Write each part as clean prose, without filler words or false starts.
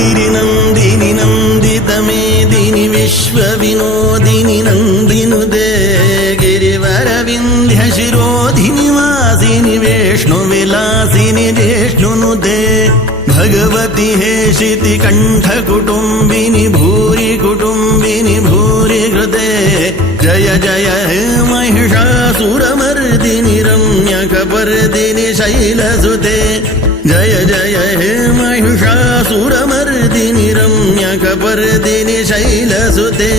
गिरिनन्दिनि नन्दितमेदिनि विश्वविनोदिनि नन्दिनुदे गिरिवरविन्ध्यशिरोधिनि वासिनि विष्णुविलासिनि जिष्णुनुदे भगवति हेशिति कण्ठकुटुम्बिनि भूरि कुटुम्बिनि भूरि कृते जय जय हे महिषासुरमर्दिनि रम्यकपर्दिनि शैलसुते जय जय हे महिषासुरमर्दिनि रम्यकपर्दिनि शैलसुते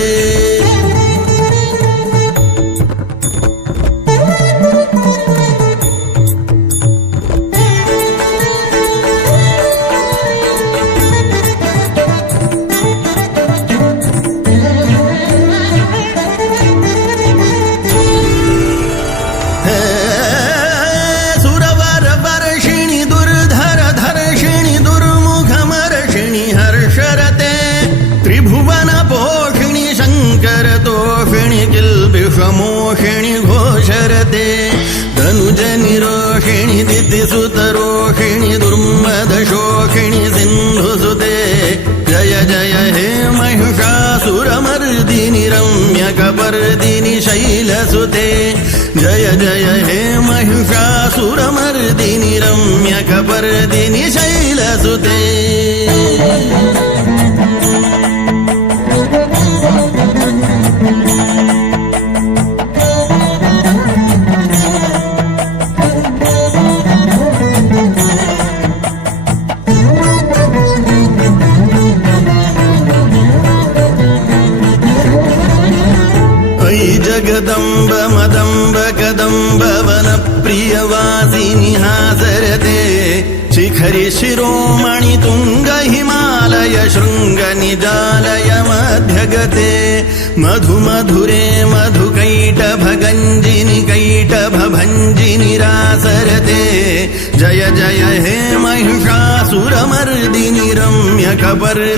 मोहिणी घोषरते धनुजनिरोहिणी दितिसुतरोहिणी दुर्मदशोहिणी सिन्धुसुते जय जय हे महिषासुरमर्दिनि रम्यकपर्दिनि शैलसुते जय जय हे महिषासुरमर्दिनि रम्यकपर्दिनि शैलसुते जगदम्ब मदम्ब कदम्ब वन प्रियवासिनि हासरते शिखरि शिरोमणि तुंग हिमालय शृंग निजालय मध्यगते मधु मधुरे मधुकैटभ गंजिनि कैटभ भंजिनि रासरते जय जय हे महिषासुरमर्दिनि रम्यकपर्दिनि